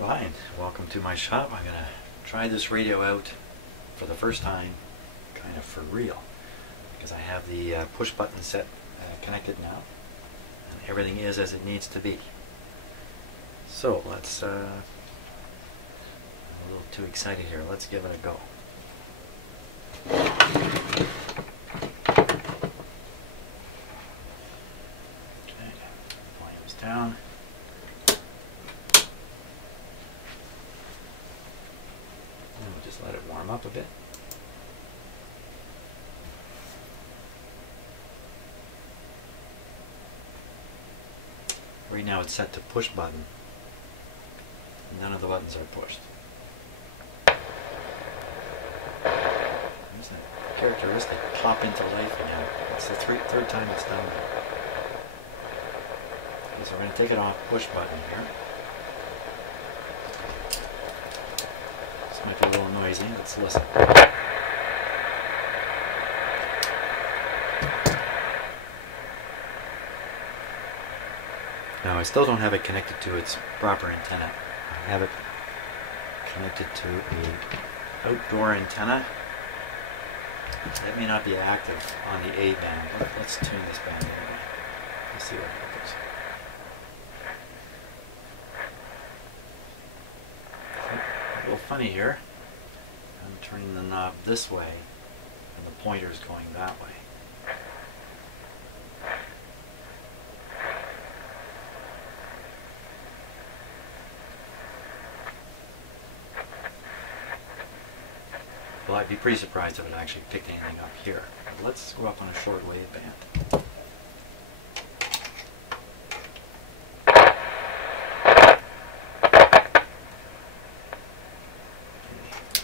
Hi, and welcome to my shop. I'm going to try this radio out for the first time, kind of for real, because I have the push button set connected now, and everything is as it needs to be. So let's, I'm a little too excited here, let's give it a go. Okay, volume's down. Just let it warm up a bit. Right now it's set to push button. None of the buttons are pushed. There's a characteristic pop into life again. It's the third time it's done that. Okay, so we're going to take it off push button here. Might be a little noisy. Let's listen. Now I still don't have it connected to its proper antenna. I have it connected to the outdoor antenna. That may not be active on the A band. Let's tune this band anyway. Let's see what happens. A little funny here. I'm turning the knob this way and the pointer's going that way. Well, I'd be pretty surprised if it actually picked anything up here. But let's go up on a short wave band.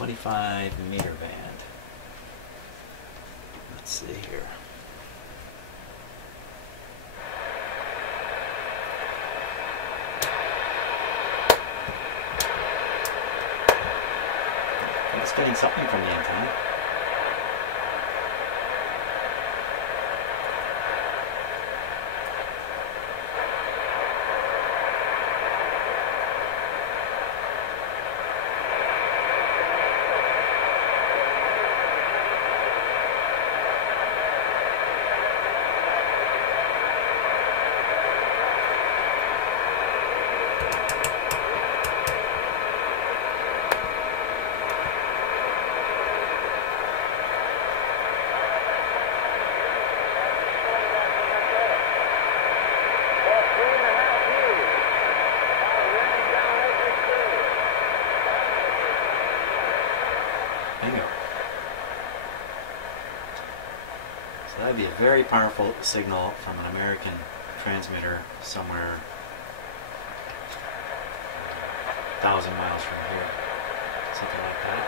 25-meter band. Let's see here. It's getting something from the antenna. Bingo. So that would be a very powerful signal from an American transmitter somewhere 1,000 miles from here. Something like that.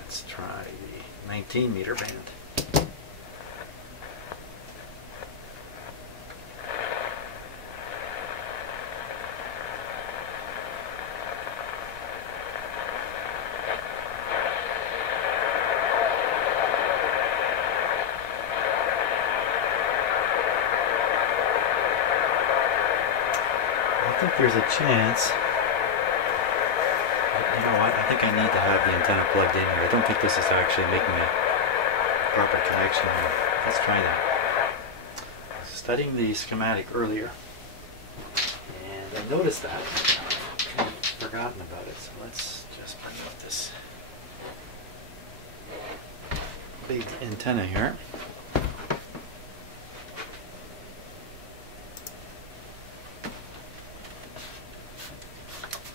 Let's try the 19-meter band. I think there's a chance. You know what? I think I need to have the antenna plugged in here. I don't think this is actually making a proper connection here. Let's try that. I was studying the schematic earlier, and I noticed that. I've kind of forgotten about it, so let's just bring out this big antenna here.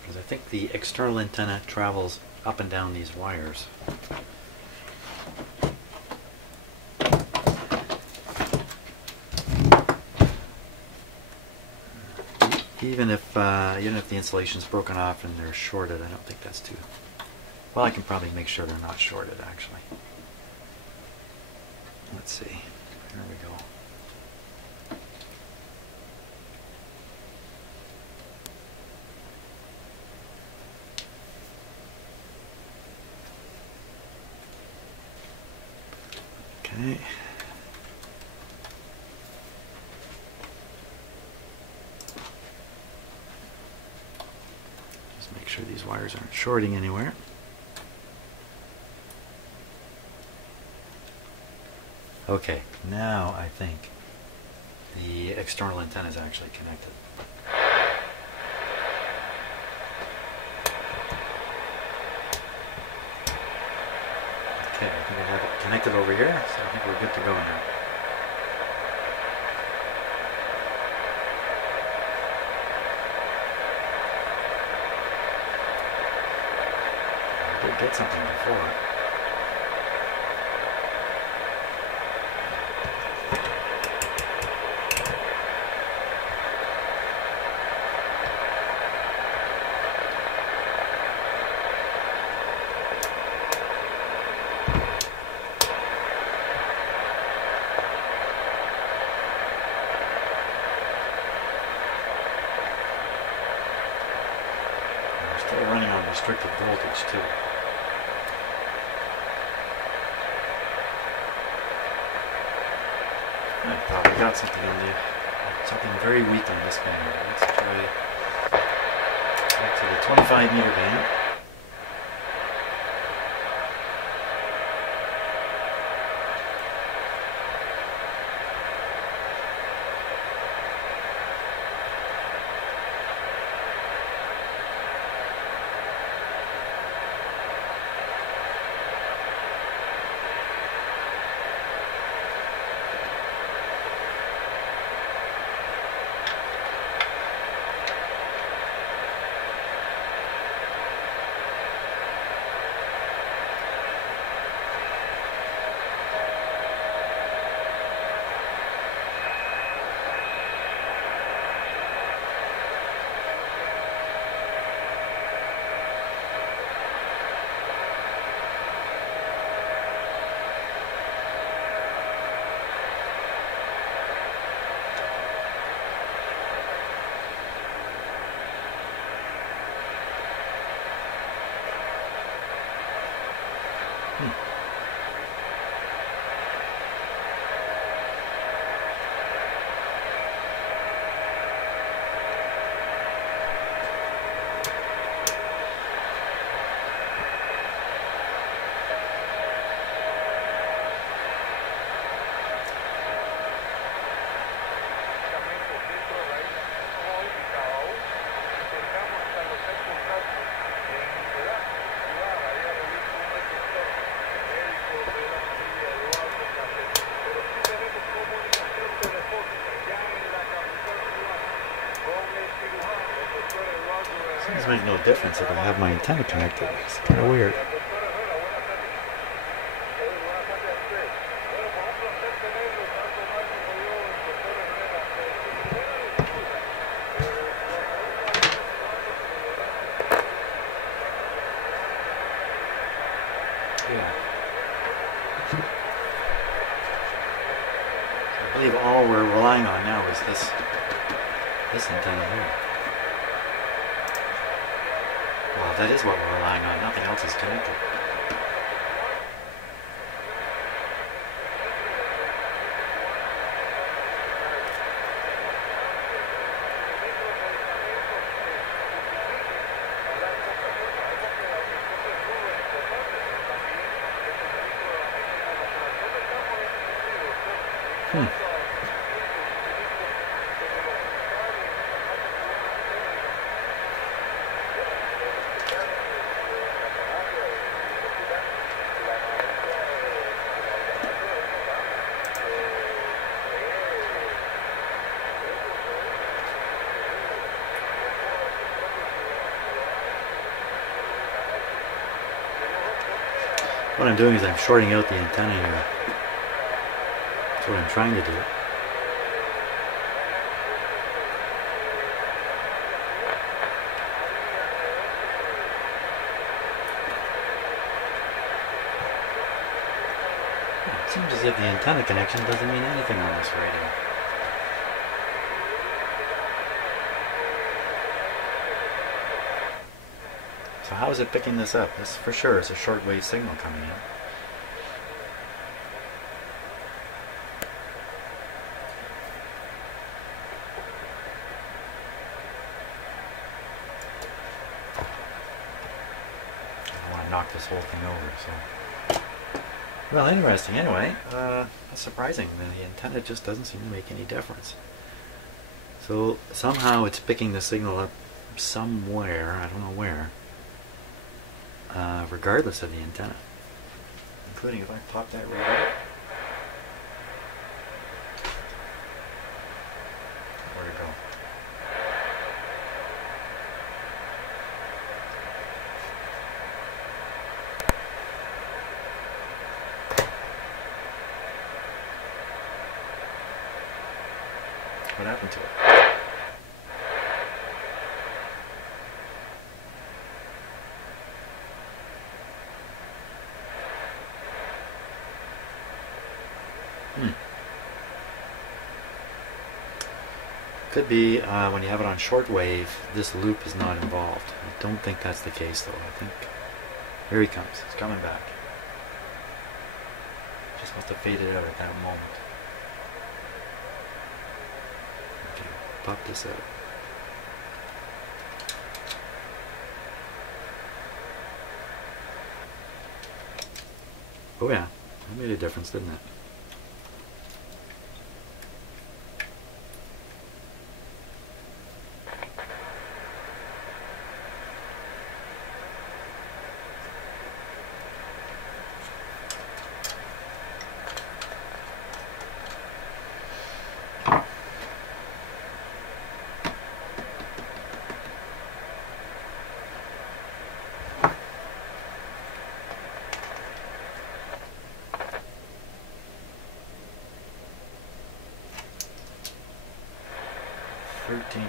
I think the external antenna travels up and down these wires. Even if the insulation's broken off and they're shorted, I don't think that's too... Well, I can probably make sure they're not shorted, actually. Let's see. There we go. Okay. Just make sure these wires aren't shorting anywhere. Okay, now I think the external antenna is actually connected. Okay, I think I have it connected over here, so I think we're good to go now. I did get something before. Still running on restricted voltage too. I probably got something on the something very weak on this band here. Let's try back to the 25 meter band. Seems to make no difference if I have my antenna connected. It's kind of weird. Yeah. I believe all we're relying on now is this antenna here. Well, that is what we're relying on. Nothing else is connected. What I'm doing is I'm shorting out the antenna here. That's what I'm trying to do. It seems as if the antenna connection doesn't mean anything on this radio. So how is it picking this up? This for sure is a shortwave signal coming in. knock this whole thing over. So, well, interesting. Anyway, that's surprising. The antenna just doesn't seem to make any difference. So somehow it's picking the signal up somewhere, I don't know where, regardless of the antenna. Including if I pop that right out. Where'd it go? What happened to it? Could be when you have it on shortwave, this loop is not involved. I don't think that's the case though. I think, here he comes, he's coming back. Just must have faded out at that moment. Okay, pop this out. Oh yeah, that made a difference, didn't it?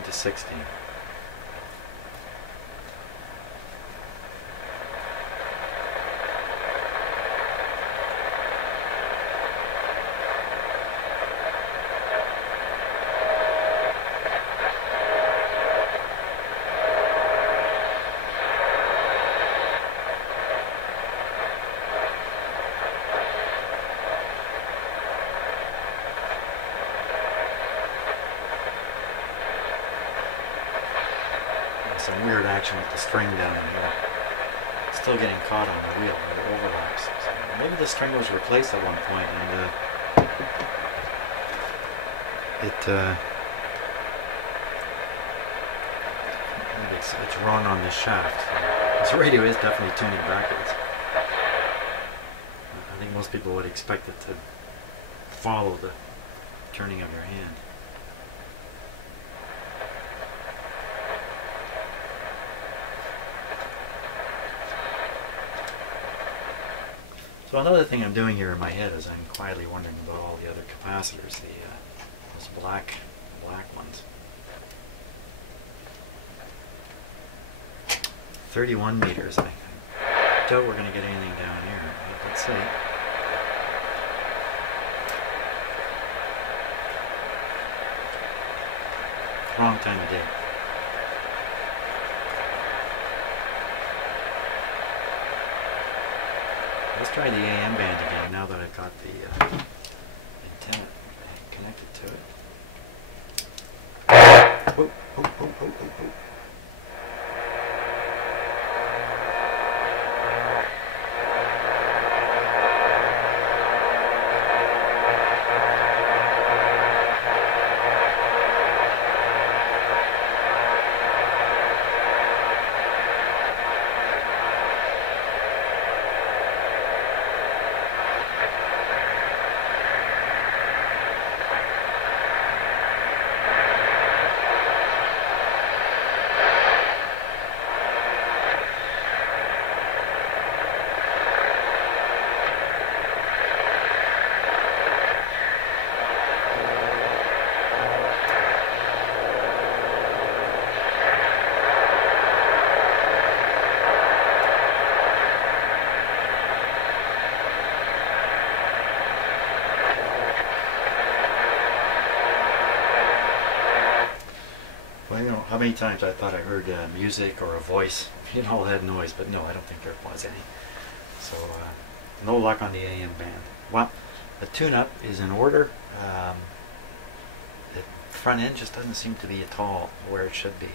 To 16. Some weird action with the string down here. Still getting caught on the wheel, it overlaps. So maybe the string was replaced at one point and maybe it's wrong on this shaft. This radio is definitely tuning backwards. I think most people would expect it to follow the turning of your hand. So another thing I'm doing here in my head is I'm quietly wondering about all the other capacitors, those black ones. 31 meters. I doubt we're going to get anything down here. But let's see. Wrong time of day. Let's try the AM band again now that I've got the antenna connected to it. Oh, oh, oh, oh, oh, oh. How many times I thought I heard music or a voice, all that noise, but no, I don't think there was any. So no luck on the AM band. Well, the tune-up is in order. The front end just doesn't seem to be at all where it should be.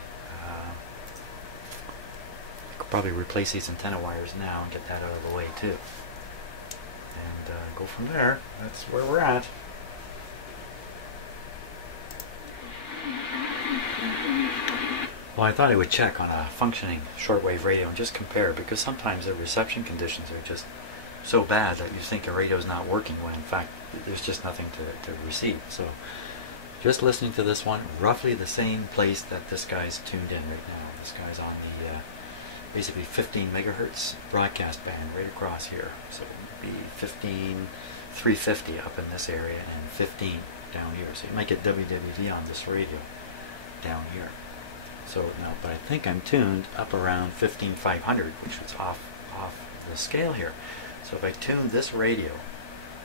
could probably replace these antenna wires now and get that out of the way too. And go from there. That's where we're at. Well, I thought I would check on a functioning shortwave radio and just compare, because sometimes the reception conditions are just so bad that you think a radio is not working when in fact there's just nothing to receive. So just listening to this one, roughly the same place that this guy's tuned in right now. This guy's on the basically 15 megahertz broadcast band right across here. So it would be 350 up in this area and 15 down here. So you might get WWV on this radio down here. So now, but I think I'm tuned up around 15500, which is off the scale here. So if I tune this radio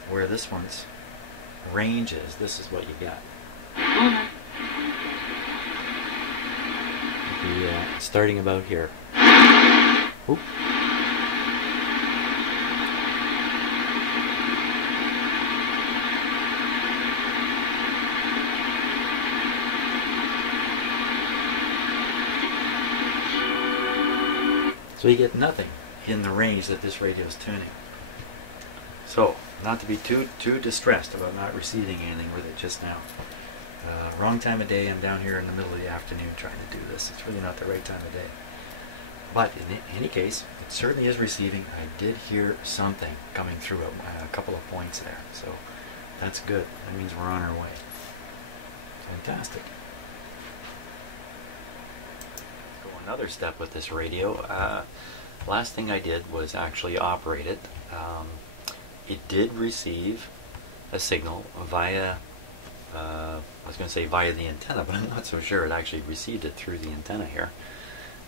where this one's range is, this is what you get. Starting about here. Oop. So you get nothing in the range that this radio is tuning. So, not to be too distressed about not receiving anything with it just now. Wrong time of day. I'm down here in the middle of the afternoon trying to do this. It's really not the right time of day. But in any case, it certainly is receiving. I did hear something coming through a couple of points there. So that's good. That means we're on our way. Fantastic. Go another step with this radio. Last thing I did was actually operate it. It did receive a signal via, I was going to say via the antenna, but I'm not so sure it actually received it through the antenna here.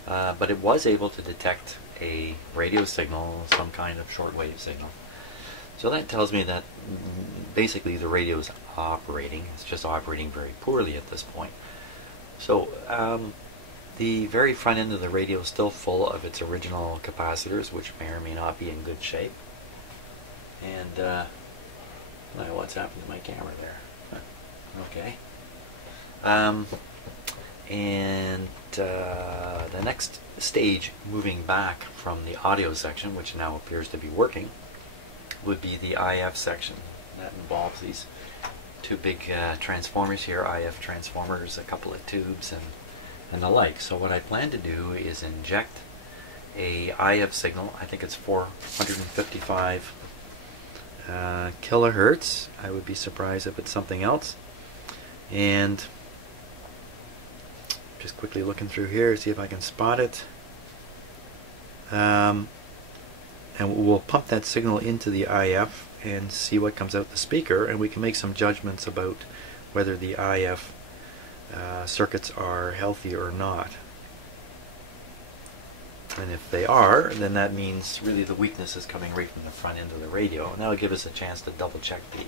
But it was able to detect a radio signal, some kind of shortwave signal. So that tells me that basically the radio is operating. It's just operating very poorly at this point. So the very front end of the radio is still full of its original capacitors, which may or may not be in good shape. And what's happened to my camera there? Okay. And the next stage, moving back from the audio section, which now appears to be working, would be the IF section. That involves these two big transformers here, IF transformers, a couple of tubes, and the like. So what I plan to do is inject a IF signal. I think it's 455 kilohertz. I would be surprised if it's something else. And just quickly looking through here, see if I can spot it. And we'll pump that signal into the IF and see what comes out the speaker, and we can make some judgments about whether the IF circuits are healthy or not. And if they are, then that means really the weakness is coming right from the front end of the radio, and that'll give us a chance to double check the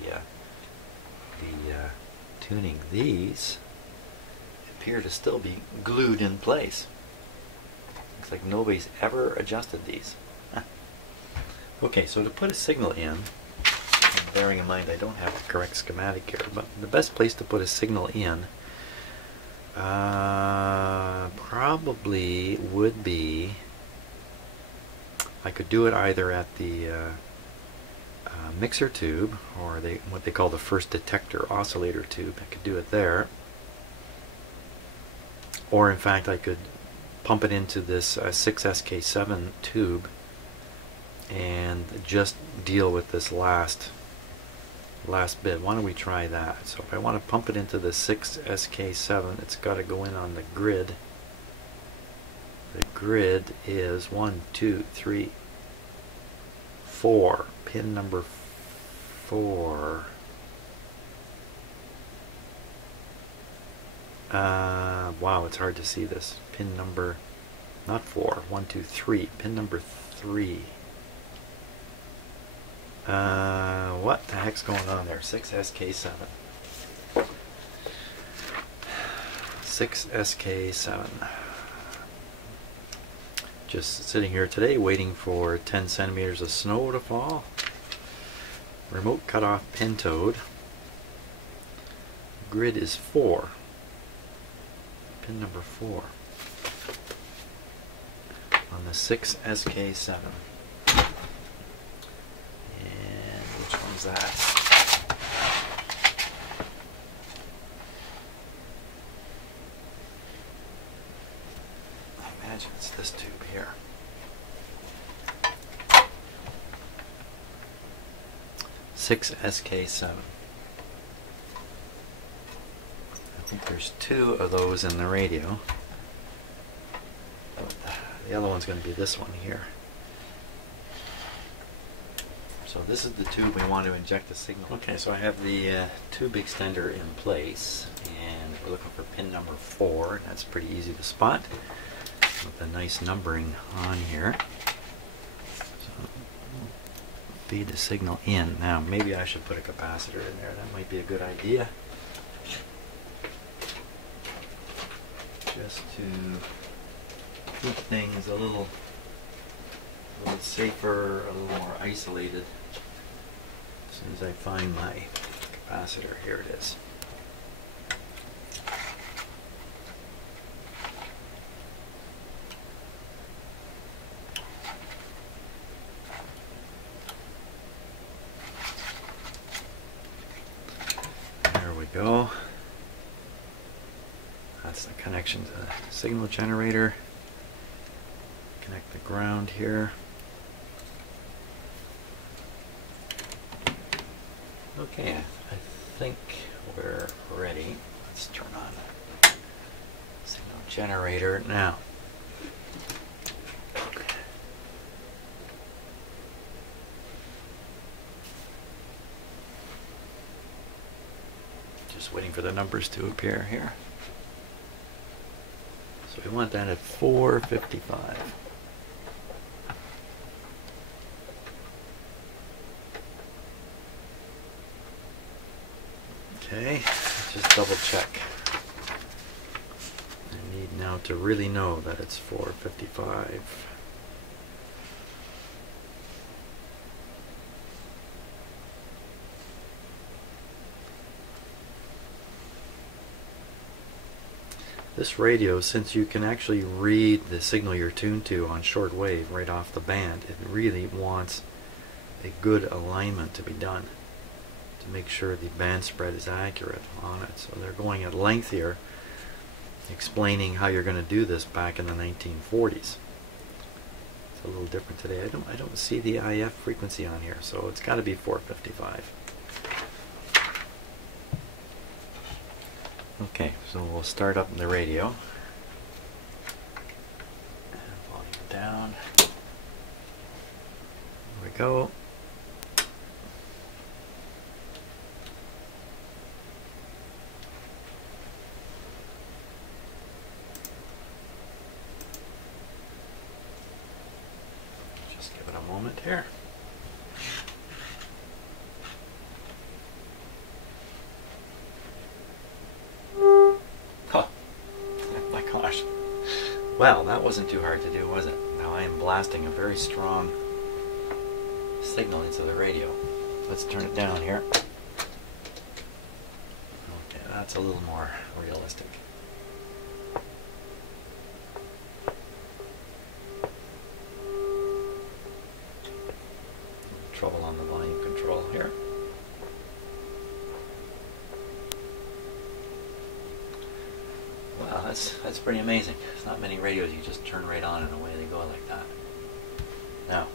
tuning. These appear to still be glued in place. Looks like nobody's ever adjusted these. Okay, so to put a signal in, bearing in mind I don't have the correct schematic here, but the best place to put a signal in probably would be, I could do it either at the mixer tube, or what they call the first detector oscillator tube. I could do it there, or in fact I could pump it into this 6SK7 tube and just deal with this last bit. Why don't we try that? So if I want to pump it into the 6SK7, it's got to go in on the grid. The grid is 1, 2, 3, 4. Pin number 4. Wow, it's hard to see this. Pin number, not 4, 1, 2, 3. Pin number 3. What the heck's going on there? 6SK7. 6SK7. Just sitting here today waiting for 10 centimeters of snow to fall. Remote cutoff pentode. Grid is 4. Pin number 4. on the 6SK7. And which one's that? I imagine it's this tube here. SK7. I think there's 2 of those in the radio. The other one's going to be this one here. So this is the tube we want to inject the signal. Okay, so I have the tube extender in place, and we're looking for pin number 4. That's pretty easy to spot with the nice numbering on here. So feed the signal in. Now maybe I should put a capacitor in there. That might be a good idea. Just to keep things a little safer, a little more isolated. As soon as I find my capacitor, here it is. There we go. That's the connection to the signal generator. Connect the ground here. Okay, I think we're ready. Let's turn on signal generator now. Just waiting for the numbers to appear here. So we want that at 455. Okay, let's just double check. I need now to really know that it's 455. This radio, since you can actually read the signal you're tuned to on shortwave right off the band, it really wants a good alignment to be done to make sure the band spread is accurate on it. So they're going at length here explaining how you're going to do this back in the 1940s. It's a little different today. I don't see the IF frequency on here, so it's got to be 455. Okay, so we'll start up the radio. And volume down. There we go. Just give it a moment here. Well, that wasn't too hard to do, was it? Now I am blasting a very strong signal into the radio. Let's turn it down here. Okay, that's a little more realistic. Trouble on the volume control here. Wow, that's pretty amazing. There's not many radios you just turn right on and away they go like that. Now,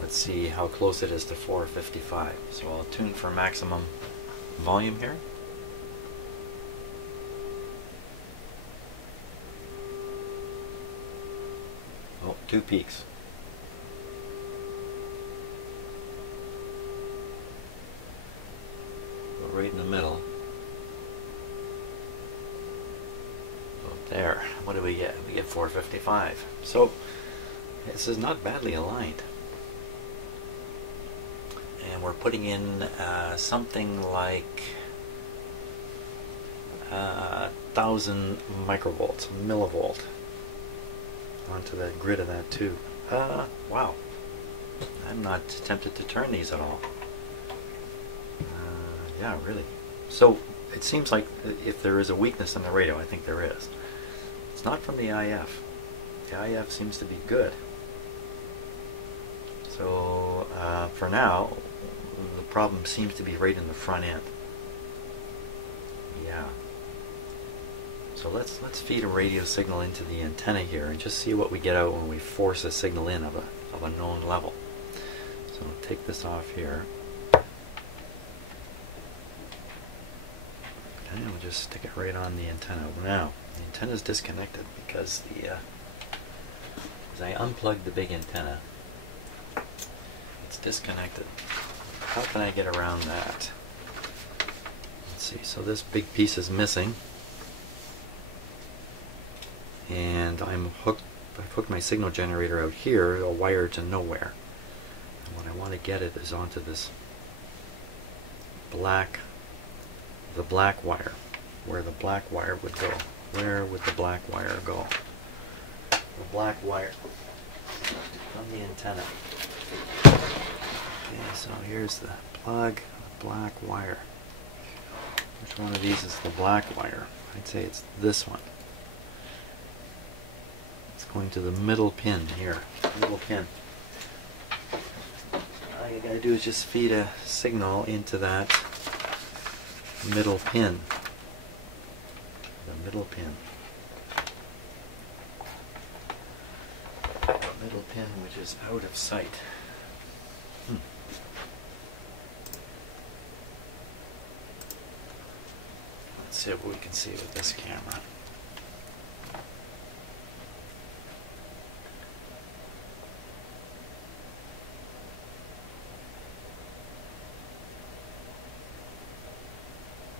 let's see how close it is to 455. So I'll tune for maximum volume here. Oh, 2 peaks. Go right in the middle. There, what do we get? We get 455. So this is not badly aligned. And we're putting in something like 1,000 microvolts, millivolt, onto the grid of that tube. Wow. I'm not tempted to turn these at all. Yeah, really. So it seems like if there is a weakness in the radio, I think there is. It's not from the IF. The IF seems to be good. So for now, the problem seems to be right in the front end. Yeah. So let's feed a radio signal into the antenna here and just see what we get out when we force a signal in of a known level. So I'll take this off here. And we'll just stick it right on the antenna. Now, the antenna is disconnected because as I unplugged the big antenna, it's disconnected. How can I get around that? Let's see, so this big piece is missing. And I've hooked my signal generator out here, a wire to nowhere. And what I want to get it is onto this the black wire, where the black wire would go. Where would the black wire go? The black wire from the antenna. Okay, so here's the plug, the black wire. Which one of these is the black wire? I'd say it's this one. It's going to the middle pin here. Middle pin. All you gotta do is just feed a signal into that middle pin. The middle pin. The middle pin, which is out of sight. Let's see what we can see with this camera.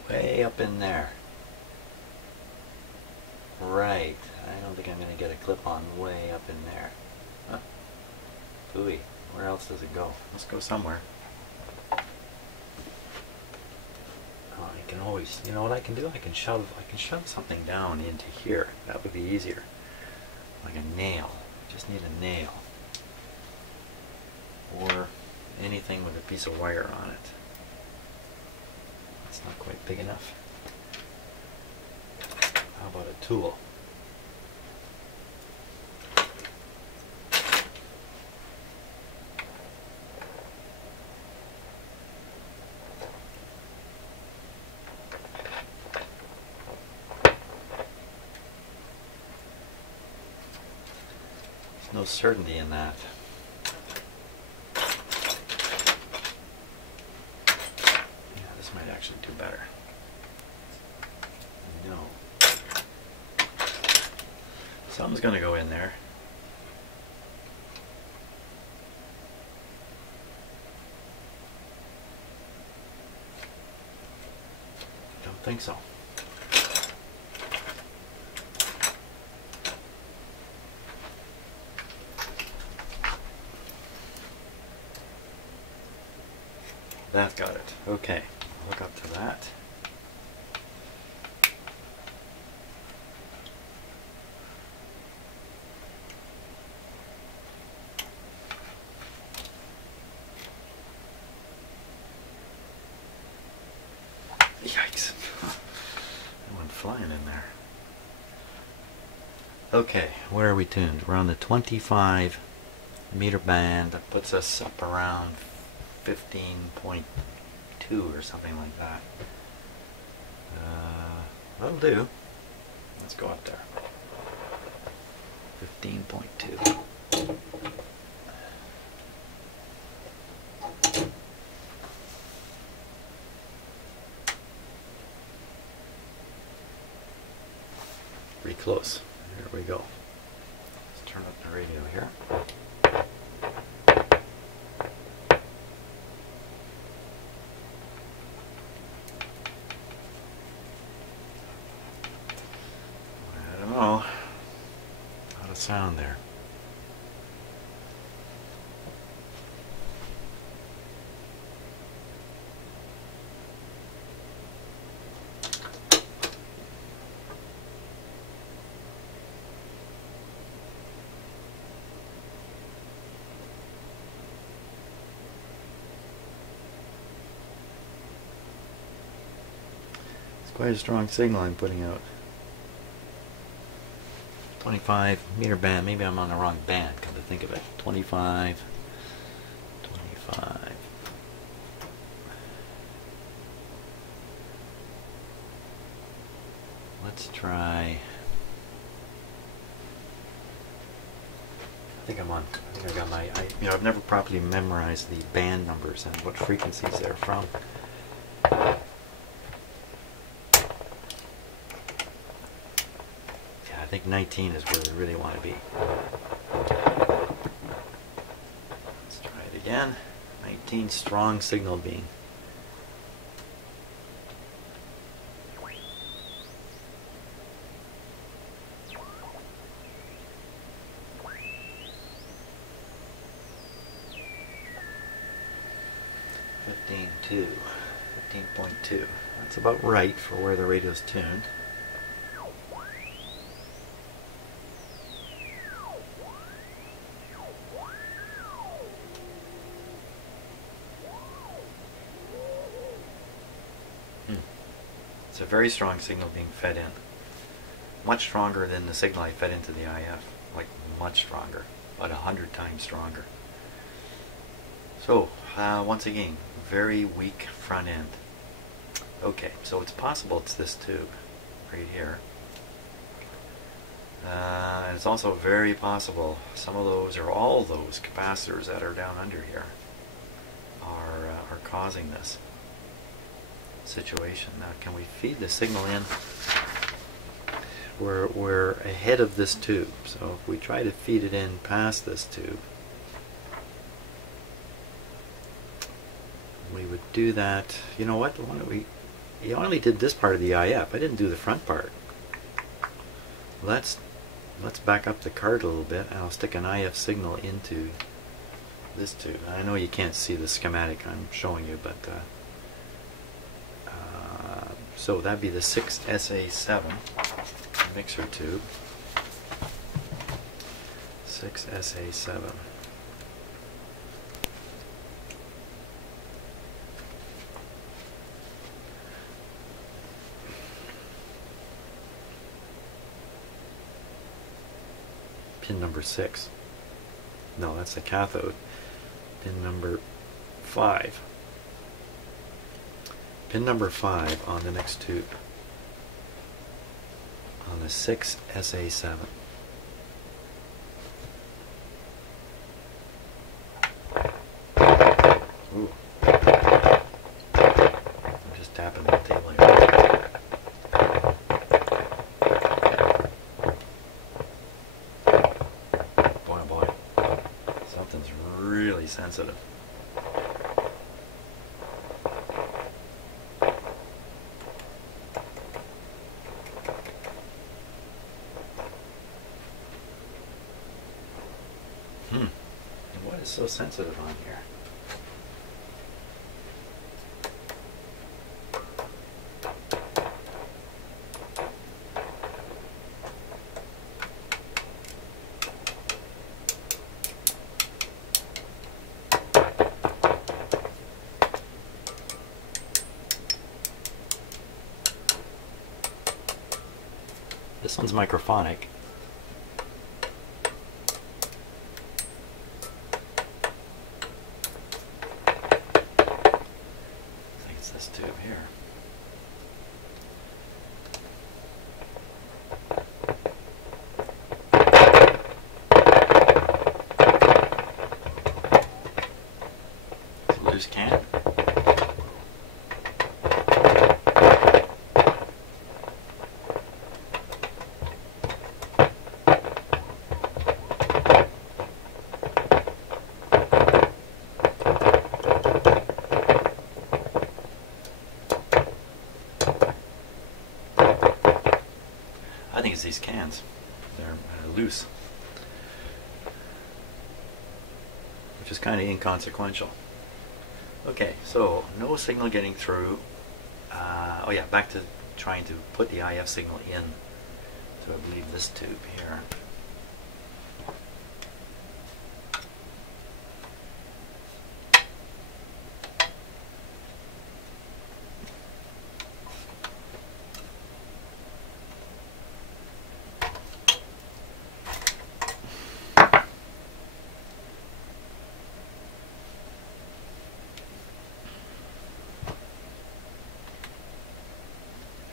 Way up in there. Right. I don't think I'm going to get a clip-on way up in there. Huh. Phooey. Where else does it go? Let's go somewhere. Oh, I can always, you know what I can do? I can shove something down into here. That would be easier. Like a nail. Just need a nail. Or anything with a piece of wire on it. It's not quite big enough. How about a tool? There's no certainty in that. Might actually do better. No. Something's going to go in there. Don't think so. That got it. Okay. Hook up to that. Yikes. I went flying in there. Okay, where are we tuned? We're on the 25 meter band. That puts us up around 15.2 or something like that. That'll do. Let's go up there. 15.2. Pretty close. Here we go. Let's turn up the radio here. Oh, not a sound there. It's quite a strong signal I'm putting out. 25 meter band. Maybe I'm on the wrong band, come to think of it. 25. Let's try. I think I got my. I've never properly memorized the band numbers and what frequencies they're from. Yeah, I think 19 is where we really want to be. Let's try it again. 19, strong signal being. .2. That's about right for where the radio's tuned. It's a very strong signal being fed in. Much stronger than the signal I fed into the IF. Like much stronger. About 100 times stronger. So, once again, very weak front end. Okay, so it's possible it's this tube right here. And it's also very possible some of those or all those capacitors that are down under here are causing this situation. Now, can we feed the signal in? We're ahead of this tube, so if we try to feed it in past this tube, we would do that. You know what? Why don't we? You only did this part of the IF. I didn't do the front part. Let's back up the card a little bit, and I'll stick an IF signal into this tube. I know you can't see the schematic I'm showing you, but so that'd be the 6SA7 mixer tube. 6SA7. Pin number 6. No, that's the cathode. Pin number 5. Pin number 5 on the next tube. On the 6SA7. Ooh. I'm just tapping the table here. Boy, oh boy. Something's really sensitive. What is so sensitive on here? This one's microphonic. This tube here. It's a loose can. I think it's these cans. They're loose, which is kind of inconsequential. Okay, so no signal getting through. Oh yeah, back to trying to put the IF signal in to, I believe, this tube here.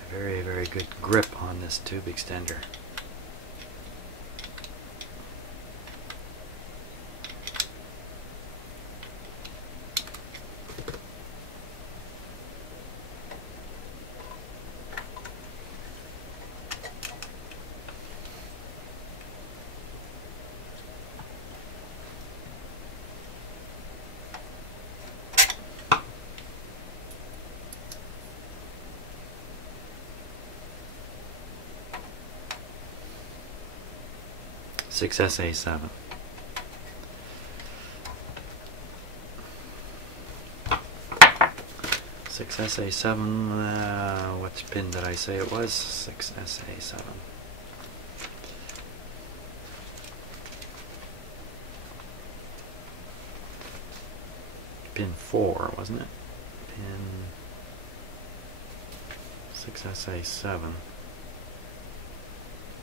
Very, very good grip on this tube extender. SA7. SA7. Which pin did I say it was? 6SA7. Pin 4, wasn't it? Pin 6SA7.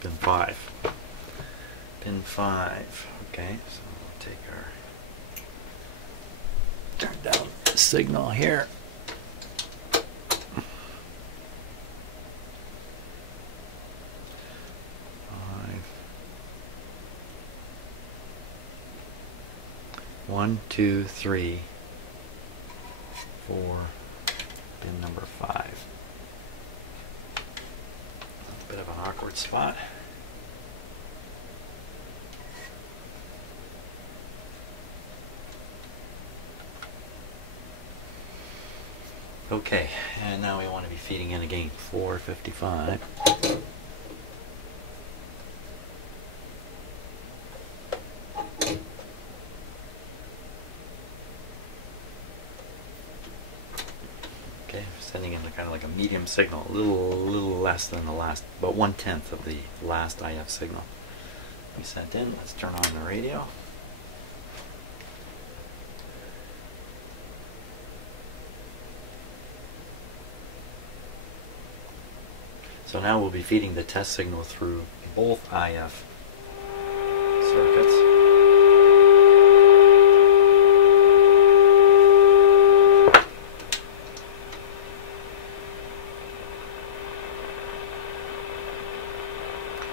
Pin 5. Pin 5. Okay, so we'll take our turn down the signal here. One, two, three, 4. Pin number 5. That's a bit of an awkward spot. Okay, and now we want to be feeding in again 455. Okay, sending in kind of like a medium signal, a little less than the last, about 1/10 of the last IF signal we sent in. Let's turn on the radio. So now we'll be feeding the test signal through both IF circuits.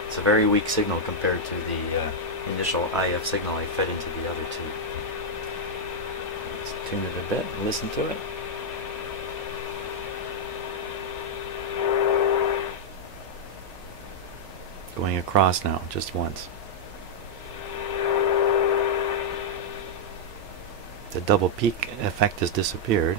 It's a very weak signal compared to the initial IF signal I fed into the other two. Let's tune it a bit and listen to it. Going across now, just once. The double peak effect has disappeared.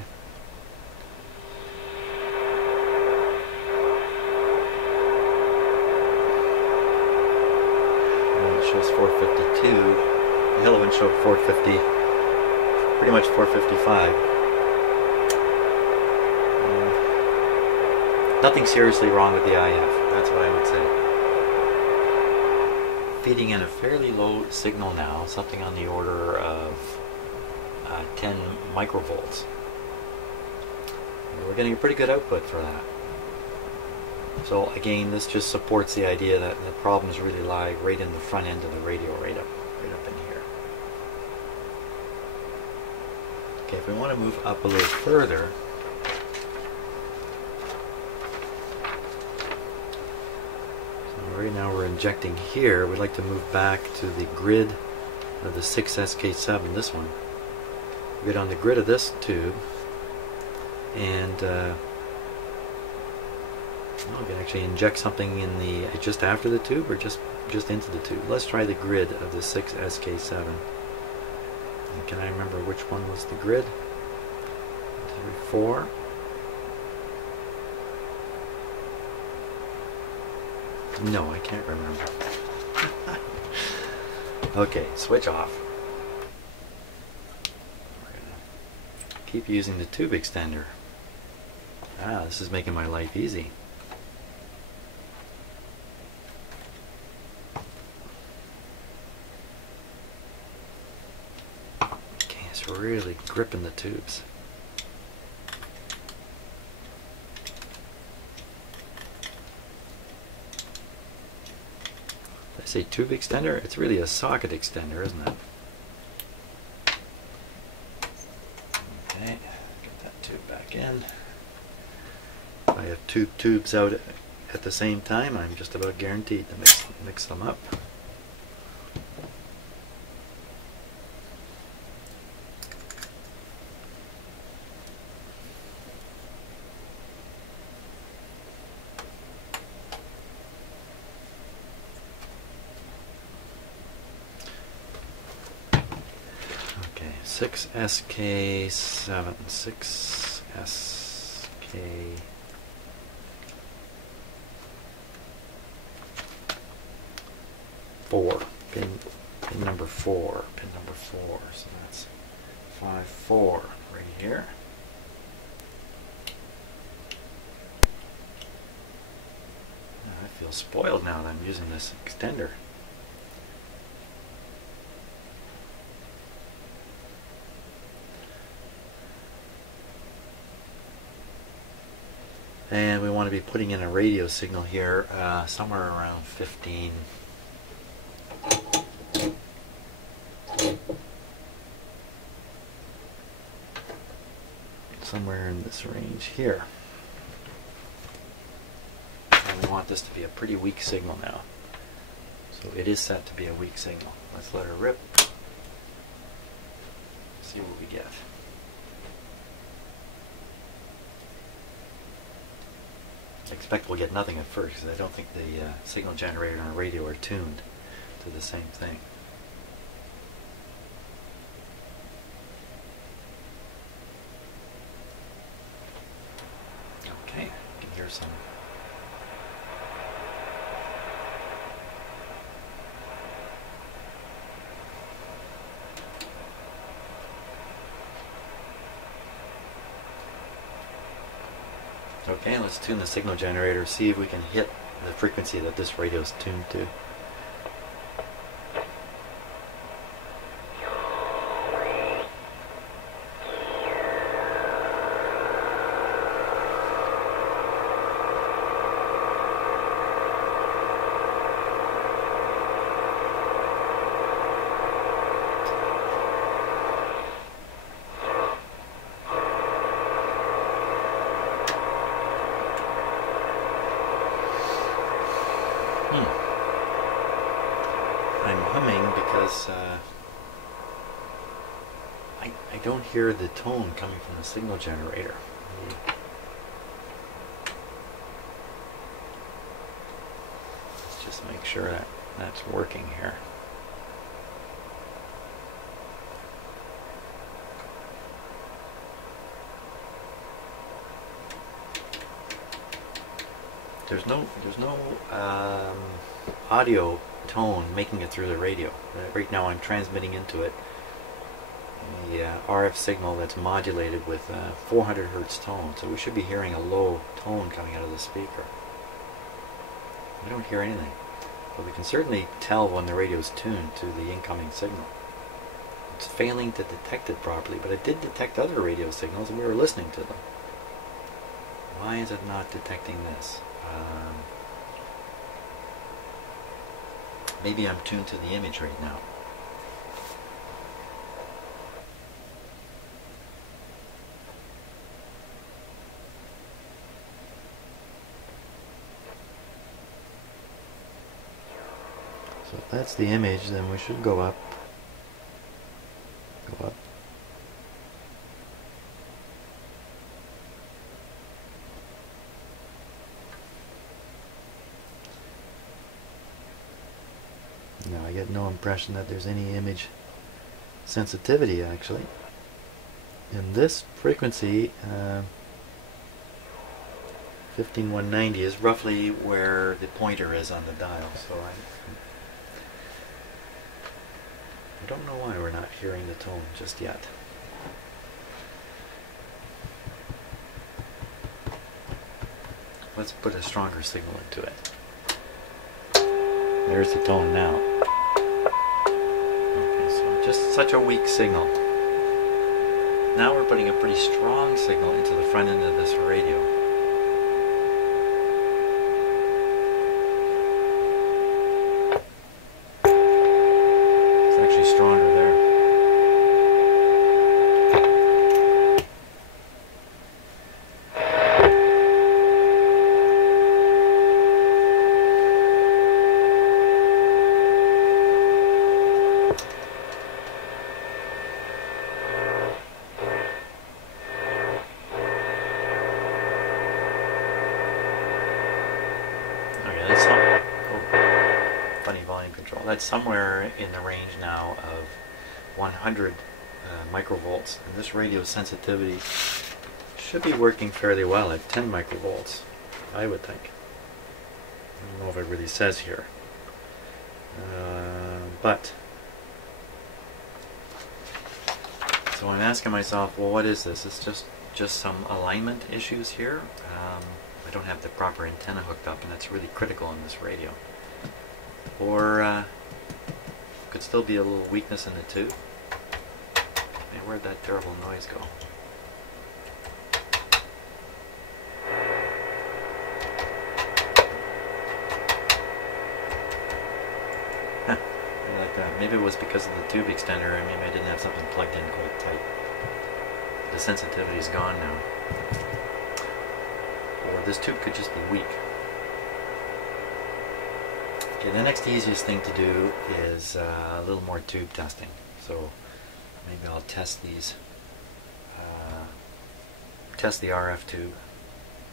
And it shows 452. The yellow one showed 450. Pretty much 455. Nothing seriously wrong with the IF. That's what I would say. Feeding in a fairly low signal now, something on the order of 10 microvolts. And we're getting a pretty good output for that. So again, this just supports the idea that the problems really lie right in the front end of the radio, right up in here. Okay, if we want to move up a little further, right now we're injecting here. We'd like to move back to the grid of the 6SK7, this one. Get on the grid of this tube, and we can actually inject something in the just after the tube or just into the tube. Let's try the grid of the 6SK7. And can I remember which one was the grid? 3, 4. No, I can't remember. Okay, switch off. We're gonna keep using the tube extender. Ah, this is making my life easy. Okay, it's really gripping the tubes. I say tube extender, it's really a socket extender, isn't it? Okay, get that tube back in. I have two tubes out at the same time, I'm just about guaranteed to mix them up. Okay, 6SK7, 6SK. Pin number 4, so that's 5, 4 right here. I feel spoiled now that I'm using this extender. And we want to be putting in a radio signal here somewhere around 15. Somewhere in this range here. And we want this to be a pretty weak signal now. So it is set to be a weak signal. Let's let her rip. See what we get. I expect we'll get nothing at first because I don't think the signal generator and radio are tuned to the same thing. Okay, you can hear some. Okay, let's tune the signal generator, see if we can hit the frequency that this radio is tuned to. I'm humming because I don't hear the tone coming from the signal generator. Let's just make sure that that's working here. There's no audio tone making it through the radio. Right now I'm transmitting into it a RF signal that's modulated with 400 hertz tone, so we should be hearing a low tone coming out of the speaker. We don't hear anything, but we can certainly tell when the radio is tuned to the incoming signal. It's failing to detect it properly, but it did detect other radio signals and we were listening to them. Why is it not detecting this? Maybe I'm tuned to the image right now. So if that's the image, then we should go up. Go up. No, I get no impression that there's any image sensitivity actually. And this frequency, 15190, is roughly where the pointer is on the dial. So I don't know why we're not hearing the tone just yet. Let's put a stronger signal into it. There's the tone now. Okay, so just such a weak signal. Now we're putting a pretty strong signal into the front end of this radio. It's actually stronger there. control. That's somewhere in the range now of 100 microvolts, and this radio sensitivity should be working fairly well at 10 microvolts, I would think. I don't know if it really says here, but so I'm asking myself, well, what is this? It's just some alignment issues here. I don't have the proper antenna hooked up, and that's really critical in this radio. Or could still be a little weakness in the tube. Man, where'd that terrible noise go? Like that. Maybe it was because of the tube extender. I mean, I didn't have something plugged in quite tight. The sensitivity is gone now. Or this tube could just be weak. Okay, the next easiest thing to do is a little more tube testing. So maybe I'll test these, test the RF tube,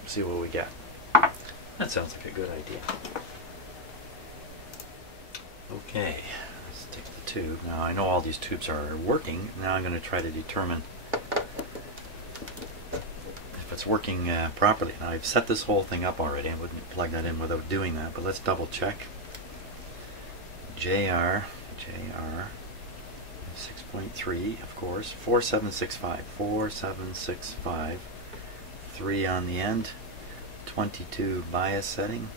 see what we get. That sounds like a good idea. Okay, let's take the tube. Now I know all these tubes are working. Now I'm going to try to determine if it's working properly. Now I've set this whole thing up already. I wouldn't plug that in without doing that, but let's double check. JR 6.3, of course, 4765, 3 on the end, 22 bias setting,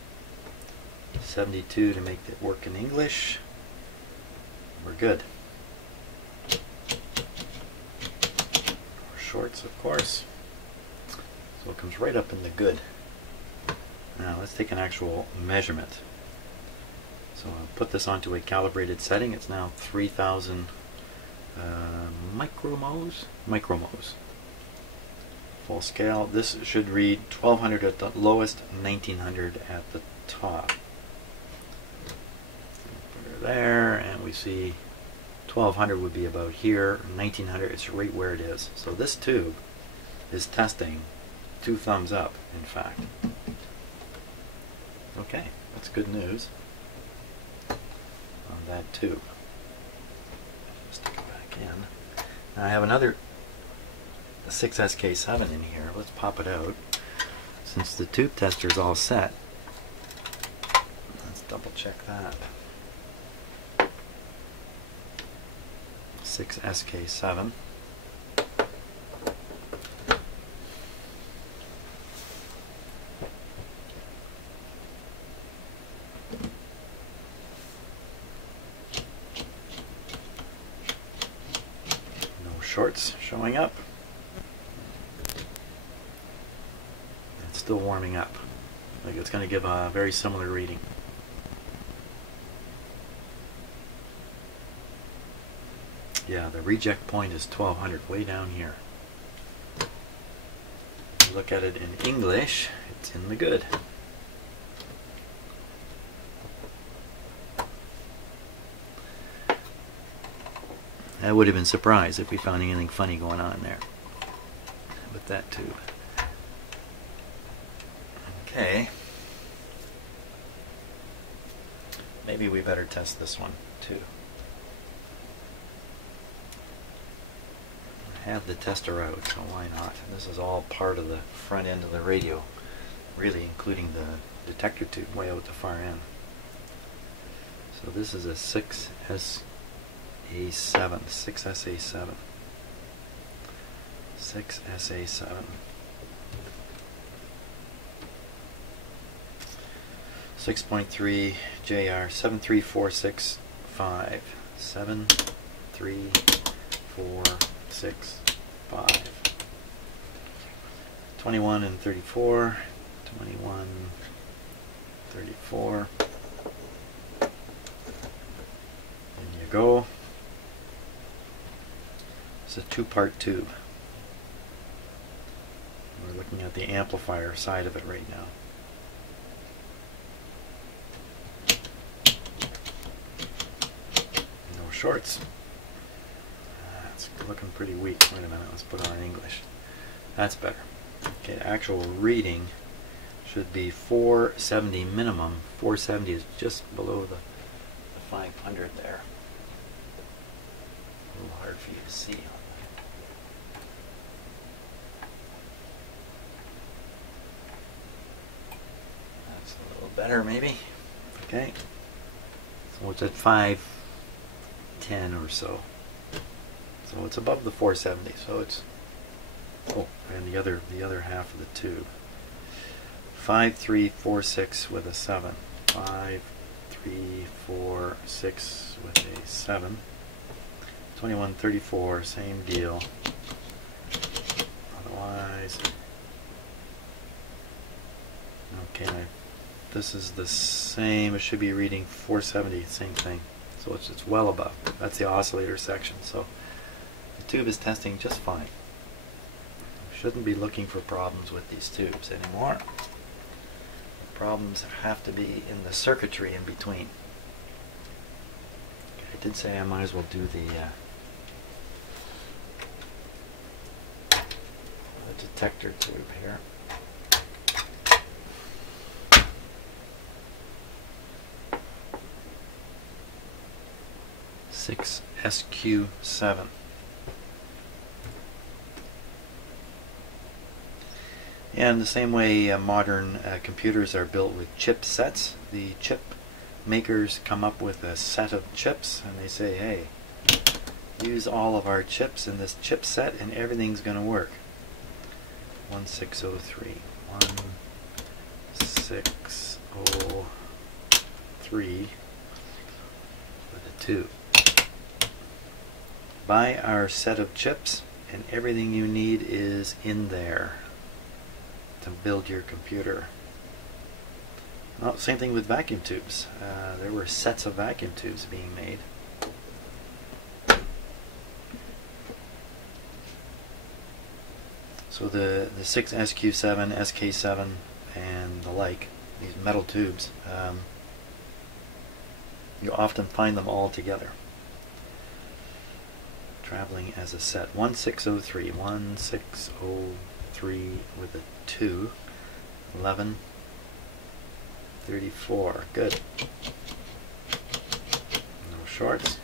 72 to make it work in English. We're good. Shorts, of course. So it comes right up in the good. Now let's take an actual measurement. So I'll put this onto a calibrated setting. It's now 3,000 micromos. Full scale. This should read 1200 at the lowest, 1900 at the top. Put her there, and we see 1200 would be about here. 1900 is right where it is. So this tube is testing 2 thumbs up, in fact. Okay, that's good news on that tube. Stick it back in. Now I have another 6SK7 in here. Let's pop it out. Since the tube tester is all set, let's double check that. 6SK7. Shorts showing up. It's still warming up. Like it's going to give a very similar reading. Yeah, the reject point is 1200, way down here. Look at it in English, it's in the good. I would have been surprised if we found anything funny going on there with that tube. Okay. Maybe we better test this one too. I have the tester out, so why not? This is all part of the front end of the radio, really including the detector tube way out at the far end. So this is a 6SA7. 6SA7. 6.3 JR 73465. 73465. 21 and 34. 21, 34. There you go. It's a 2-part tube. We're looking at the amplifier side of it right now. No shorts. It's looking pretty weak. Wait a minute, let's put it on English. That's better. Okay, the actual reading should be 470 minimum. 470 is just below the 500 there. A little hard for you to see. That's a little better maybe. Okay. So it's at 510 or so. So it's above the 470. So it's, oh, and the other half of the tube. 5346 with a 7. 5346 with a 7. 2134, same deal. Otherwise, okay, this is the same. It should be reading 470, same thing. So it's well above. That's the oscillator section. So the tube is testing just fine. Shouldn't be looking for problems with these tubes anymore. The problems have to be in the circuitry in between. I did say I might as well do the detector tube here. SQ7. And the same way modern computers are built with chipsets, the chip makers come up with a set of chips and they say, hey, use all of our chips in this chipset and everything's going to work. 1603. 1603 with a 2. Buy our set of chips and everything you need is in there to build your computer. Well, same thing with vacuum tubes. There were sets of vacuum tubes being made. So the 6SQ7, SK7, and the like, these metal tubes, you often find them all together, traveling as a set. 1603, 1603 with a 2, 1134, good. No shorts.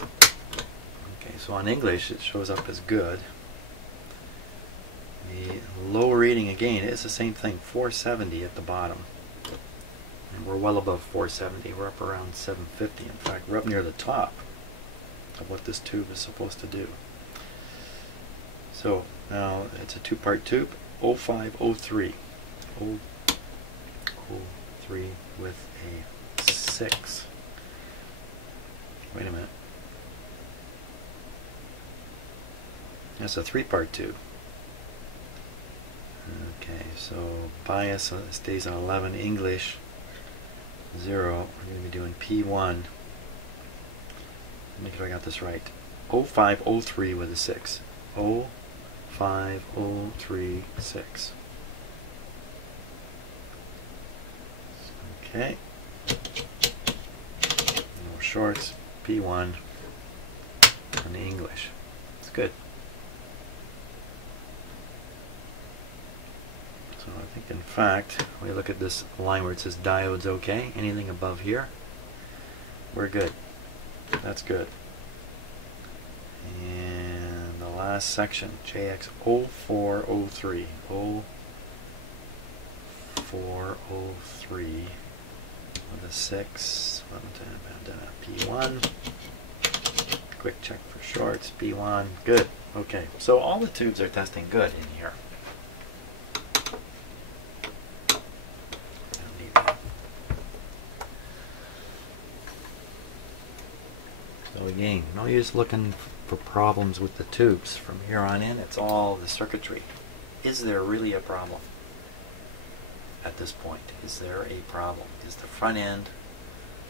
Okay, so on English it shows up as good. The low reading again is the same thing, 470 at the bottom. And we're well above 470, we're up around 750. In fact, we're up near the top of what this tube is supposed to do. So now it's a two-part tube, 0503. 003 with a 6. Wait a minute. That's a three-part tube. Okay, so bias stays on 11, English 0. We're going to be doing P1. Make sure I got this right. 0503 with a 6. 05036. Okay. No shorts. P1 and English. It's good. So I think in fact, we look at this line where it says diodes okay. Anything above here, we're good. That's good. And the last section, JX0403. 0403 with a 6. P1. Quick check for shorts. P1. Good. Okay. So all the tubes are testing good in here. So again, no use looking for problems with the tubes. From here on in, it's all the circuitry. Is there really a problem at this point? Is there a problem? Is the front end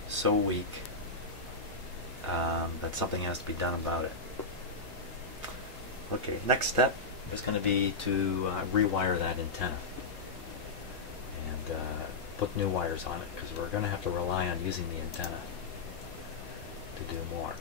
so weak that something has to be done about it? Okay, next step is going to be to rewire that antenna and put new wires on it, because we're going to have to rely on using the antenna to do more.